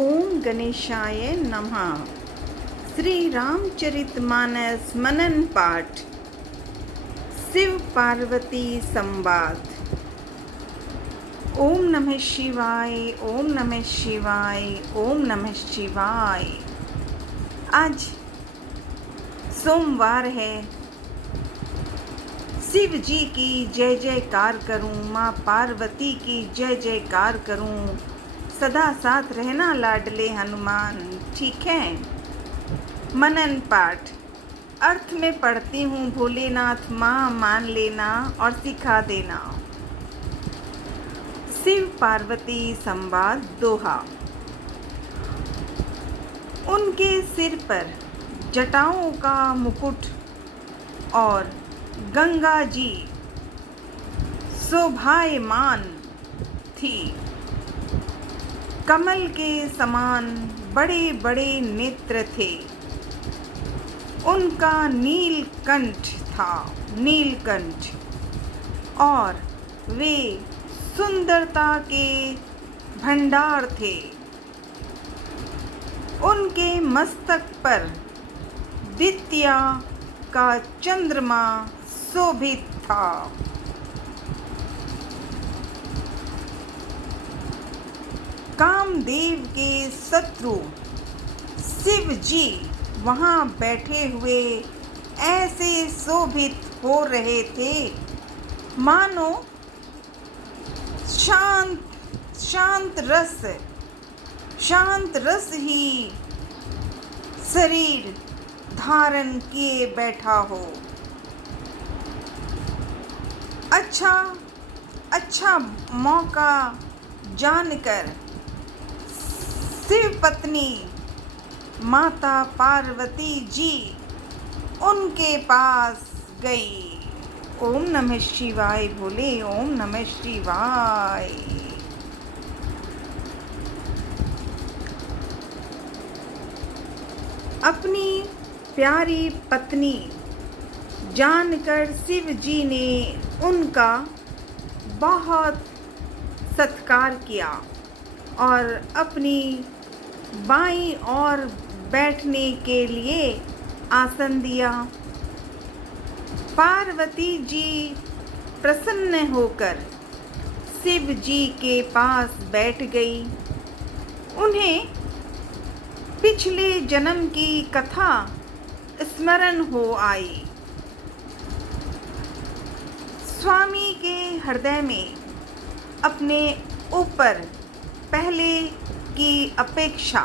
ओम गणेशाय नमः। श्री रामचरितमानस मनन पाठ। शिव पार्वती संवाद। ओम नमः शिवाय, ओम नमः शिवाय, ओम नमः शिवाय। आज सोमवार है। शिव जी की जय जयकार करूं, माँ पार्वती की जय जयकार करूं। सदा साथ रहना लाडले हनुमान। ठीक है। मनन पाठ। अर्थ में पढ़ती हूँ। भोलेनाथ माँ मान लेना और सिखा देना। शिव पार्वती संवाद दोहा। उनके सिर पर जटाओं का मुकुट और गंगा जी शोभायमान थी। कमल के समान बड़े बड़े नेत्र थे। उनका नीलकंठ था, नीलकंठ, और वे सुंदरता के भंडार थे। उनके मस्तक पर द्वितीया का चंद्रमा शोभित था। कामदेव के शत्रु शिव जी वहां बैठे हुए ऐसे शोभित हो रहे थे मानो शांत रस ही शरीर धारण किए बैठा हो। अच्छा मौका जानकर शिव पत्नी माता पार्वती जी उनके पास गई। ओम नमः शिवाय बोले। ओम नमः शिवाय। अपनी प्यारी पत्नी जानकर शिव जी ने उनका बहुत सत्कार किया और अपनी बाईं ओर बैठने के लिए आसन दिया। पार्वती जी प्रसन्न होकर शिव जी के पास बैठ गई। उन्हें पिछले जन्म की कथा स्मरण हो आई। स्वामी के हृदय में अपने ऊपर पहले की अपेक्षा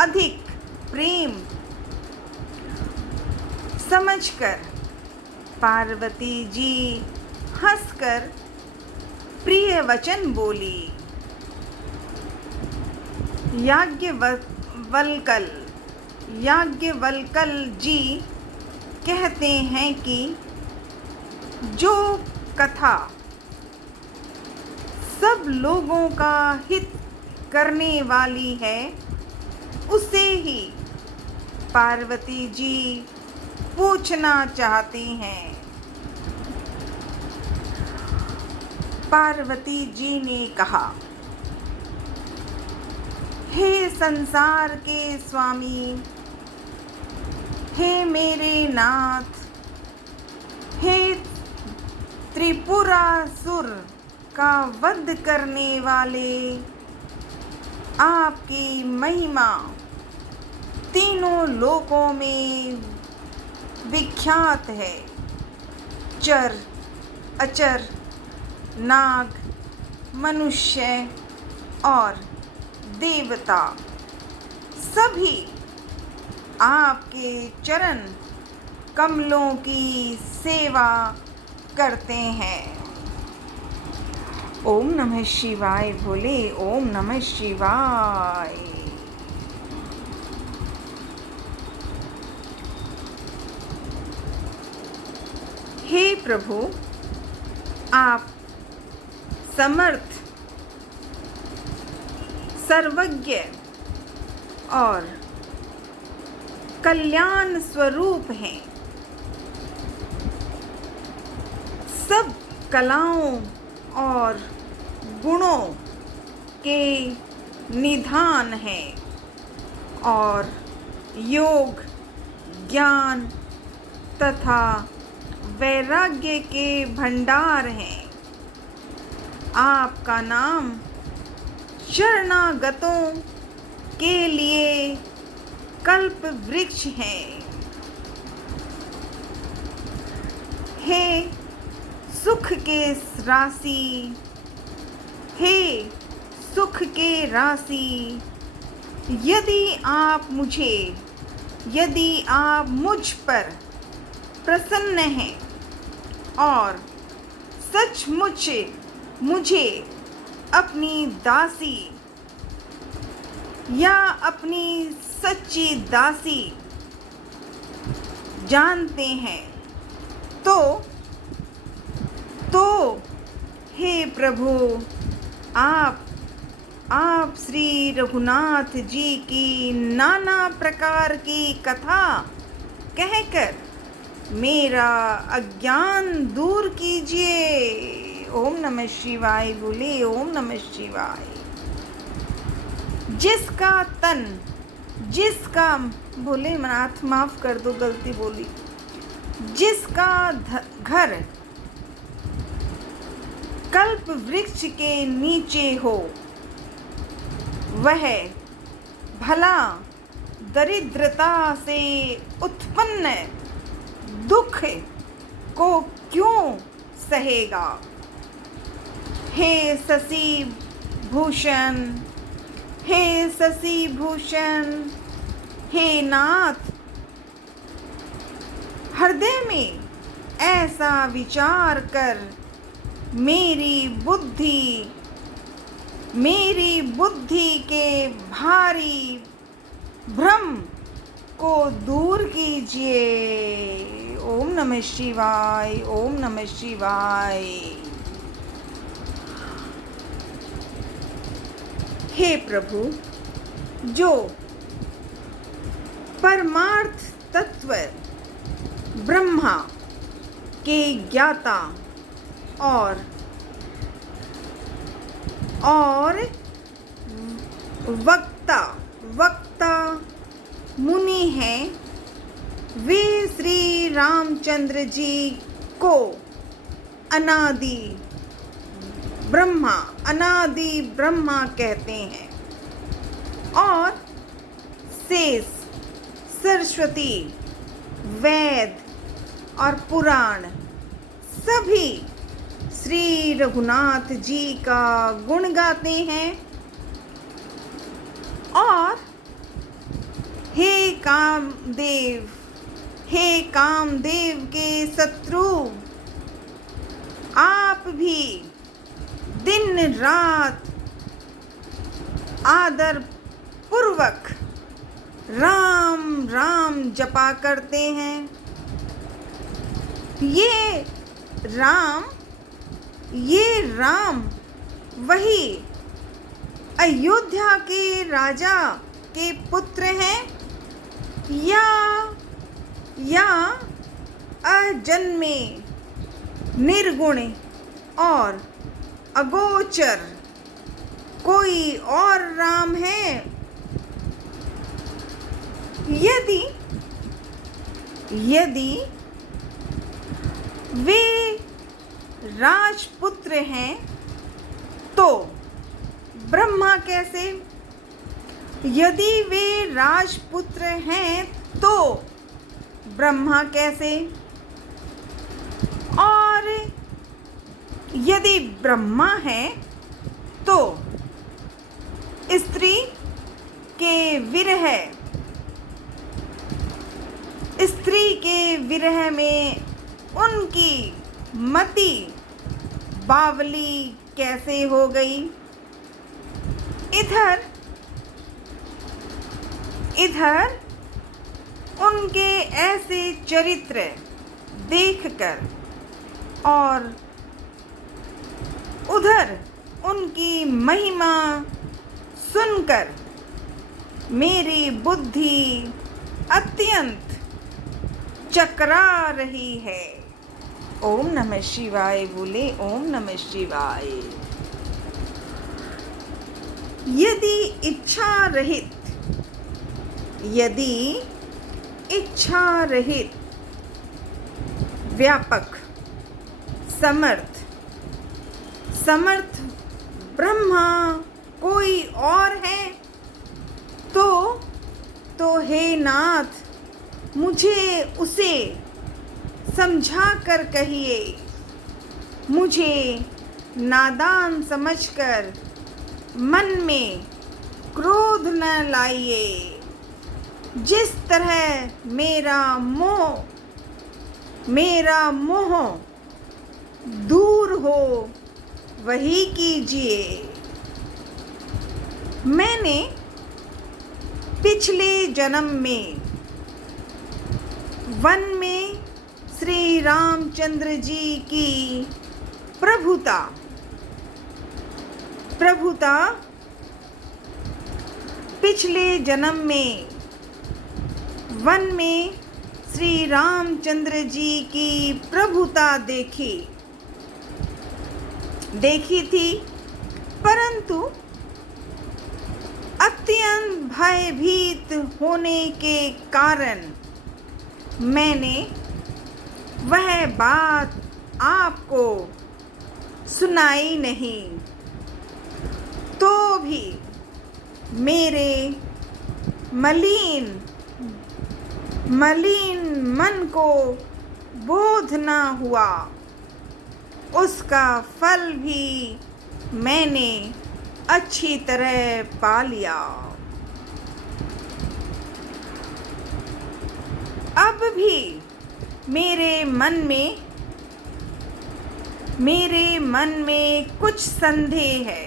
अधिक प्रेम समझकर पार्वती जी हंसकर प्रिय वचन बोली। याज्ञवल्क्य जी कहते हैं कि जो कथा सब लोगों का हित करने वाली है उसे ही पार्वती जी पूछना चाहती हैं। पार्वती जी ने कहा, हे संसार के स्वामी, हे मेरे नाथ, हे त्रिपुरासुर का वध करने वाले, आपकी महिमा तीनों लोकों में विख्यात है। चर अचर, नाग, मनुष्य और देवता सभी आपके चरण कमलों की सेवा करते हैं। ओम नमः शिवाय बोले। ओम नमः शिवाय। हे प्रभु, आप समर्थ, सर्वज्ञ और कल्याण स्वरूप हैं। सब कलाओं और गुणों के निधान है और योग, ज्ञान तथा वैराग्य के भंडार हैं। आपका नाम शरणागतों के लिए कल्प वृक्ष है। हे सुख के राशि, हे सुख के राशि, यदि आप मुझ पर प्रसन्न हैं और सचमुच मुझे अपनी दासी या अपनी सच्ची दासी जानते हैं, तो हे प्रभु, आप श्री रघुनाथ जी की नाना प्रकार की कथा कहकर मेरा अज्ञान दूर कीजिए। ओम नमः शिवाय बोले, ओम नमः शिवाय। जिसका बोले नाथ माफ कर दो, गलती बोली। जिसका घर कल्प वृक्ष के नीचे हो, वह भला दरिद्रता से उत्पन्न दुख को क्यों सहेगा। हे शशि भूषण, हे शशि भूषण, हे नाथ, हृदय में ऐसा विचार कर मेरी बुद्धि के भारी भ्रम को दूर कीजिए। ओम नमः शिवाय, ओम नमः शिवाय। हे प्रभु, जो परमार्थ तत्व ब्रह्मा के ज्ञाता और वक्ता मुनि हैं, वे श्री रामचंद्र जी को अनादि ब्रह्मा कहते हैं और शेष, सरस्वती, वेद और पुराण सभी श्री रघुनाथ जी का गुण गाते हैं। और हे कामदेव के शत्रु, आप भी दिन रात आदर पूर्वक राम राम जपा करते हैं। ये राम वही अयोध्या के राजा के पुत्र हैं या अजन्मे, निर्गुण और अगोचर कोई और राम है। यदि वे राजपुत्र हैं तो ब्रह्मा कैसे? यदि वे राजपुत्र हैं तो ब्रह्मा कैसे? और यदि ब्रह्मा है तो स्त्री के विरह में उनकी मति बावली कैसे हो गई? इधर उनके ऐसे चरित्र देखकर और उधर उनकी महिमा सुनकर मेरी बुद्धि अत्यंत चकरा रही है। ओम नमः शिवाय बोले, ओम नमः शिवाय। यदि इच्छा रहित, यदि इच्छा रहित, व्यापक, समर्थ, समर्थ ब्रह्मा कोई और है तो हे नाथ मुझे उसे समझा कर कहिए, मुझे नादान समझकर मन में क्रोध न लाइए। जिस तरह मेरा मोह दूर हो वही कीजिए। मैंने पिछले जन्म में वन में श्री रामचंद्र जी की प्रभुता पिछले जन्म में वन में श्री रामचंद्र जी की प्रभुता देखी थी, परंतु अत्यंत भयभीत होने के कारण मैंने वह बात आपको सुनाई नहीं। तो भी मेरे मलिन मन को बोध न हुआ, उसका फल भी मैंने अच्छी तरह पा लिया। अब भी मेरे मन में कुछ संदेह है।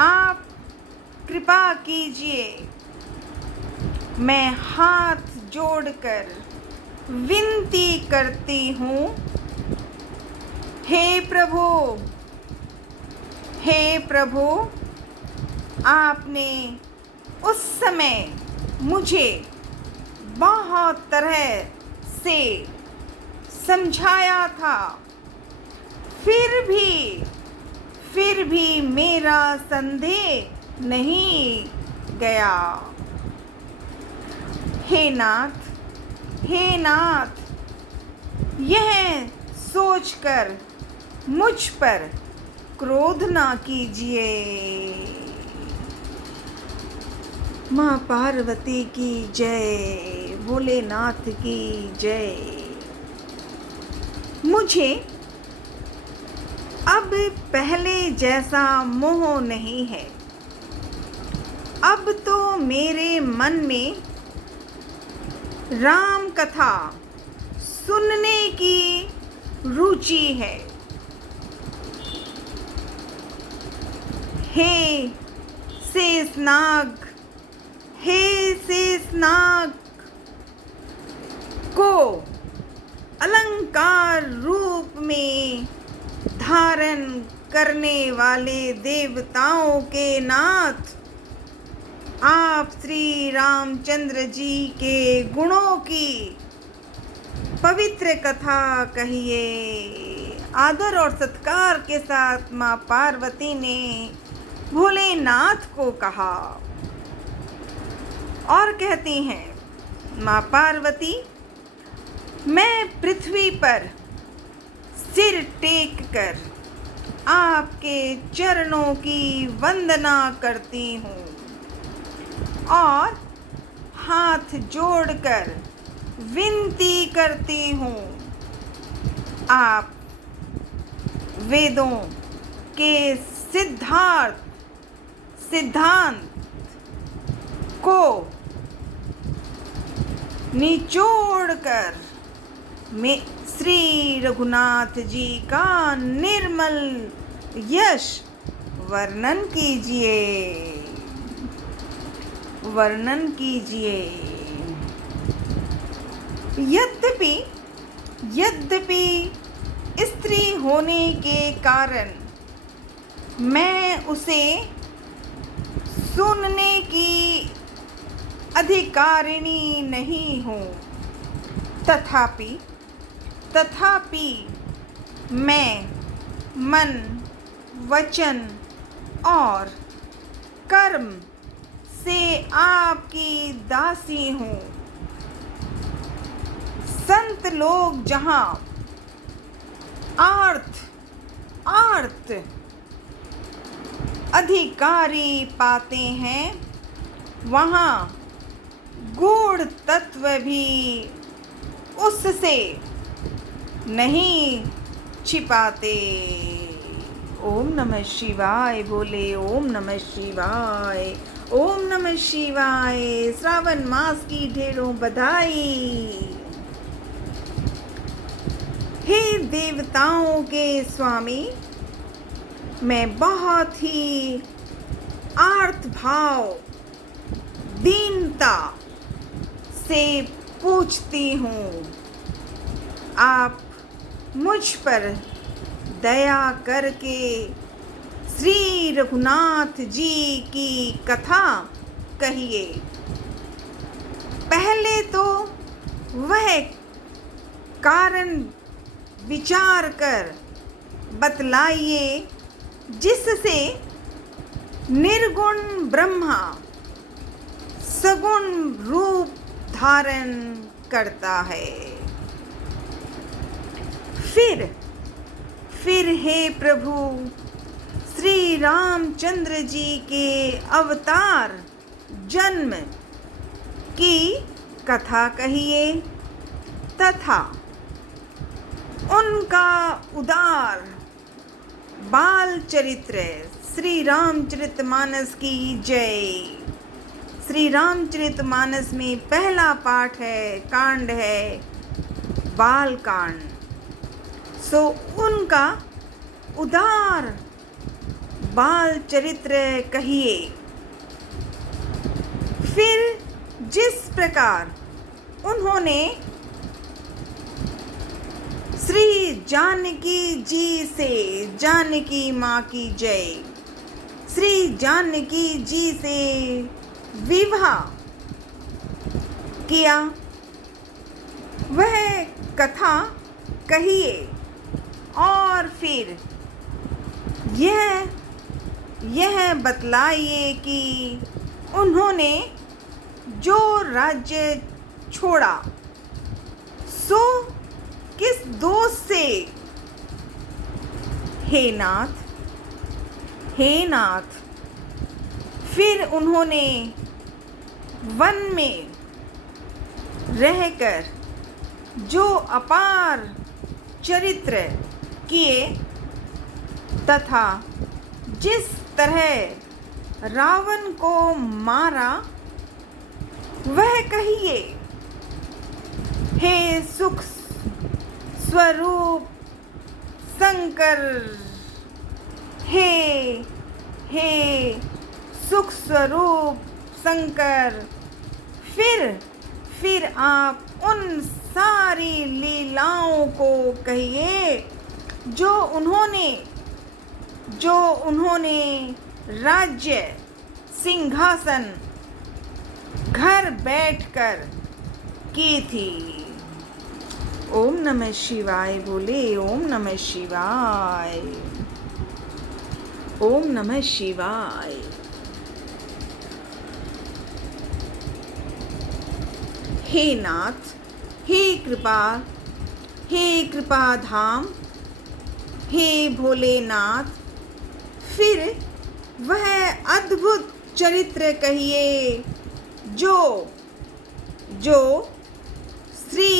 आप कृपा कीजिए, मैं हाथ जोड़कर विनती करती हूँ। हे प्रभु, आपने उस समय मुझे बहुत तरह से समझाया था, फिर भी मेरा संदेह नहीं गया। हे नाथ, यह सोचकर मुझ पर क्रोध ना कीजिए। माँ पार्वती की जय, भोलेनाथ की जय। मुझे अब पहले जैसा मोह नहीं है। अब तो मेरे मन में राम कथा सुनने की रुचि है। हे शेषनाग को अलंकार रूप में धारण करने वाले देवताओं के नाथ, आप श्री रामचंद्र जी के गुणों की पवित्र कथा कहिए। आदर और सत्कार के साथ माँ पार्वती ने भोलेनाथ को कहा और कहती हैं, माँ पार्वती, मैं पृथ्वी पर सिर टेक कर आपके चरणों की वंदना करती हूँ और हाथ जोड़कर विनती करती हूँ। आप वेदों के सिद्धांत को निचोड़कर में श्री रघुनाथ जी का निर्मल यश वर्णन कीजिए। यद्यपि स्त्री होने के कारण मैं उसे सुनने की अधिकारिणी नहीं हूँ, तथापि मैं मन, वचन और कर्म से आपकी दासी हूँ। संत लोग जहाँ आर्त अधिकारी पाते हैं, वहाँ गूढ़ तत्व भी उससे नहीं छिपाते। ओम नमः शिवाय बोले। ओम नमः शिवाय। ओम नमः शिवाय। श्रावण मास की ढेरों बधाई। हे देवताओं के स्वामी, मैं बहुत ही आर्त भाव दीनता से पूछती हूँ, आप मुझ पर दया करके श्री रघुनाथ जी की कथा कहिए। पहले तो वह कारण विचार कर बतलाइए जिससे निर्गुण ब्रह्मा सगुण रूप धारण करता है। फिर हे प्रभु, श्री रामचंद्र जी के अवतार जन्म की कथा कहिए तथा उनका उदार बाल चरित्र श्री रामचरितमानस की जय। श्री रामचरितमानस में पहला पाठ है, कांड है बाल कांड। सो उनका उदार बाल चरित्र कहिए। फिर जिस प्रकार उन्होंने श्री जानकी जी से, जानकी माँ की जय, श्री जानकी जी से विवाह किया, वह कथा कहिए। और फिर यह बतलाइए कि उन्होंने जो राज्य छोड़ा सो किस दोष से। हे नाथ, फिर उन्होंने वन में रहकर जो अपार चरित्र किए तथा जिस तरह रावण को मारा वह कहिए। हे सुख स्वरूप शंकर, हे सुख स्वरूप शंकर, फिर आप उन सारी लीलाओं को कहिए जो उन्होंने राज्य सिंहासन घर बैठकर की थी। ओम नमः शिवाय बोले। ओम नमः शिवाय। ओम नमः शिवाय। हे नाथ, हे कृपा धाम, हे भोलेनाथ, फिर वह अद्भुत चरित्र कहिए जो श्री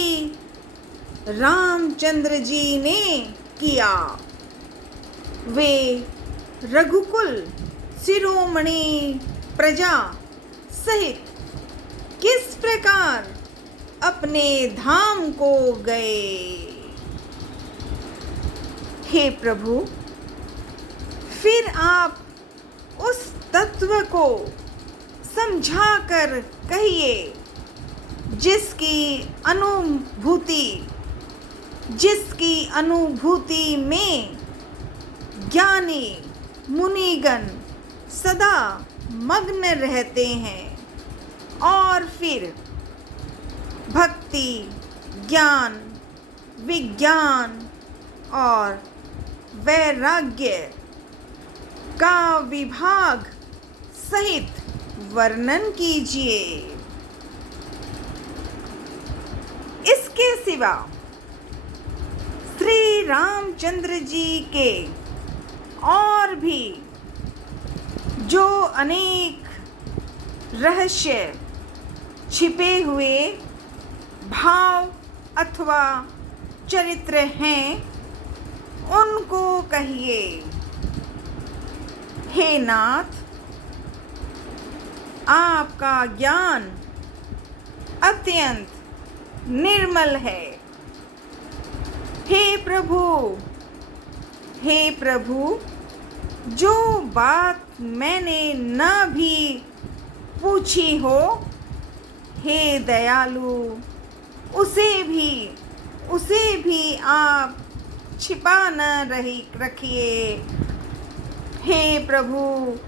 रामचंद्र जी ने किया। वे रघुकुल शिरोमणि प्रजा सहित किस प्रकार अपने धाम को गए। हे प्रभु, फिर आप उस तत्व को समझाकर कहिए जिसकी अनुभूति में ज्ञानी मुनिगण सदा मग्न रहते हैं। और फिर भक्ति, ज्ञान, विज्ञान और वैराग्य का विभाग सहित वर्णन कीजिए। इसके सिवा श्री रामचंद्र जी के और भी जो अनेक रहस्य छिपे हुए भाव अथवा चरित्र हैं, उनको कहिए। हे नाथ, आपका ज्ञान अत्यंत निर्मल है। हे प्रभु, जो बात मैंने न भी पूछी हो, हे दयालु, उसे भी आप छिपा न रखिए। हे प्रभु,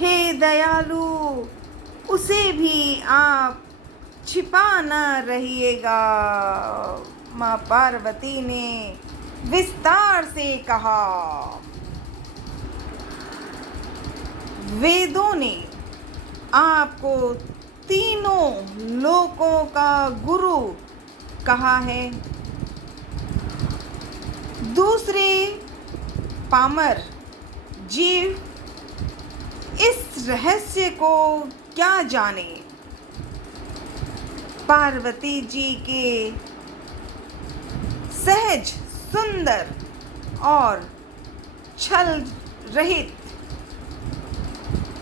हे दयालु, उसे भी आप छिपा न रहिएगा। माँ पार्वती ने विस्तार से कहा। वेदों ने आपको तीनों लोकों का गुरु कहा है। दूसरे पामर जीव इस रहस्य को क्या जाने। पार्वती जी के सहज, सुंदर और छल रहित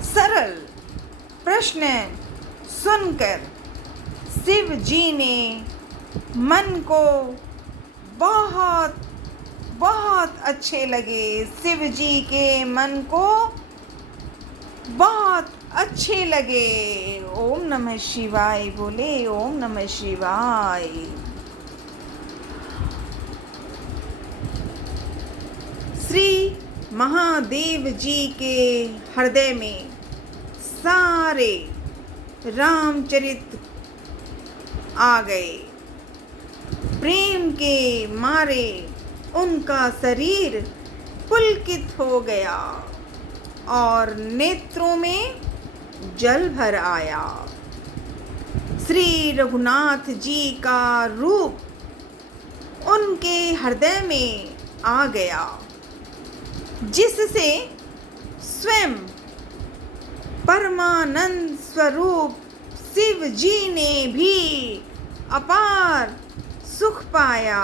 सरल प्रश्न सुनकर शिव जी ने मन को बहुत बहुत अच्छे लगे। शिव जी के मन को बहुत अच्छे लगे। ओम नमः शिवाय बोले। ओम नमः शिवाय। श्री महादेव जी के हृदय में सारे रामचरित आ गए। प्रेम के मारे उनका शरीर पुलकित हो गया और नेत्रों में जल भर आया। श्री रघुनाथ जी का रूप उनके हृदय में आ गया, जिससे स्वयं परमानंद स्वरूप शिव जी ने भी अपार सुख पाया।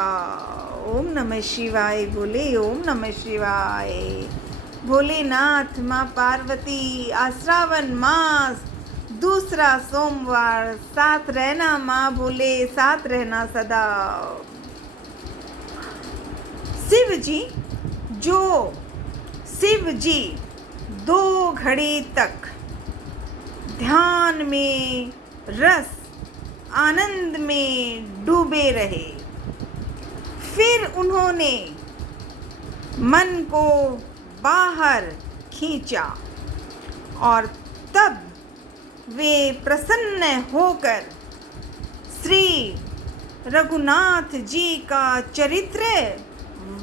ओम नमः शिवाय बोले। ओम नमः शिवाय। भोलेनाथ, माँ पार्वती, श्रावण मास दूसरा सोमवार, साथ रहना माँ बोले, साथ रहना सदा। शिव जी 2 घड़ी तक ध्यान में, रस आनंद में डूबे रहे। फिर उन्होंने मन को बाहर खींचा और तब वे प्रसन्न होकर श्री रघुनाथ जी का चरित्र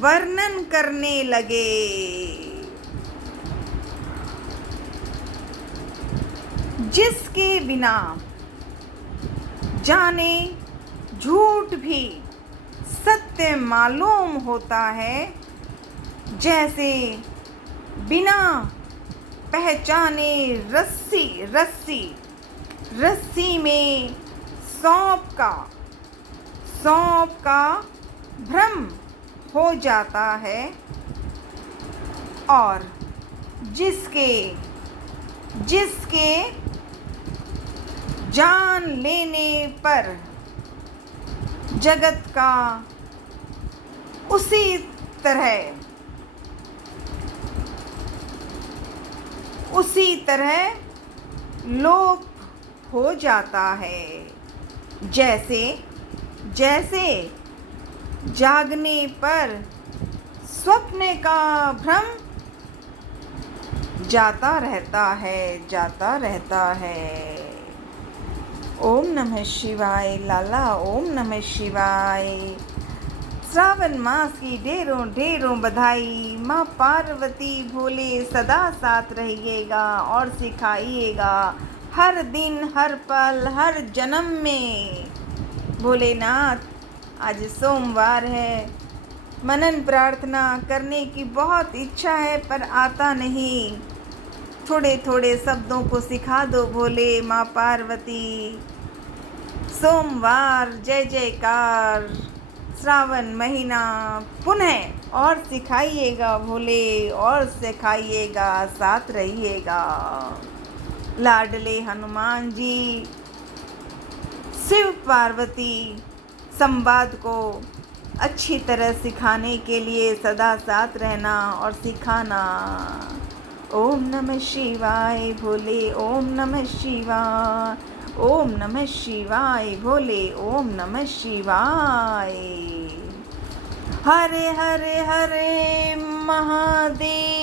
वर्णन करने लगे। जिसके बिना जाने झूठ भी सत्य मालूम होता है, जैसे बिना पहचाने रस्सी में सौंप का भ्रम हो जाता है, और जिसके जान लेने पर जगत का उसी तरह लोप हो जाता है। जैसे जागने पर स्वप्न का भ्रम जाता रहता है। ओम नमः शिवाय लाला। ओम नमः शिवाय। श्रावण मास की ढेरों ढेरों बधाई। माँ पार्वती भोले सदा साथ रहिएगा और सिखाइएगा हर दिन हर पल हर जन्म में। भोलेनाथ आज सोमवार है, मनन प्रार्थना करने की बहुत इच्छा है पर आता नहीं। थोड़े थोड़े शब्दों को सिखा दो भोले माँ पार्वती। सोमवार जय जयकार, श्रावण महीना पुनः और सिखाइएगा भोले और सिखाइएगा, साथ रहिएगा। लाडले हनुमान जी शिव पार्वती संवाद को अच्छी तरह सिखाने के लिए सदा साथ रहना और सिखाना। ओम नमः शिवाय भोले, ओम नमः शिवाय, ओम नमः शिवाय भोले, ओम नमः शिवाय। हरे हरे हरे महादेव।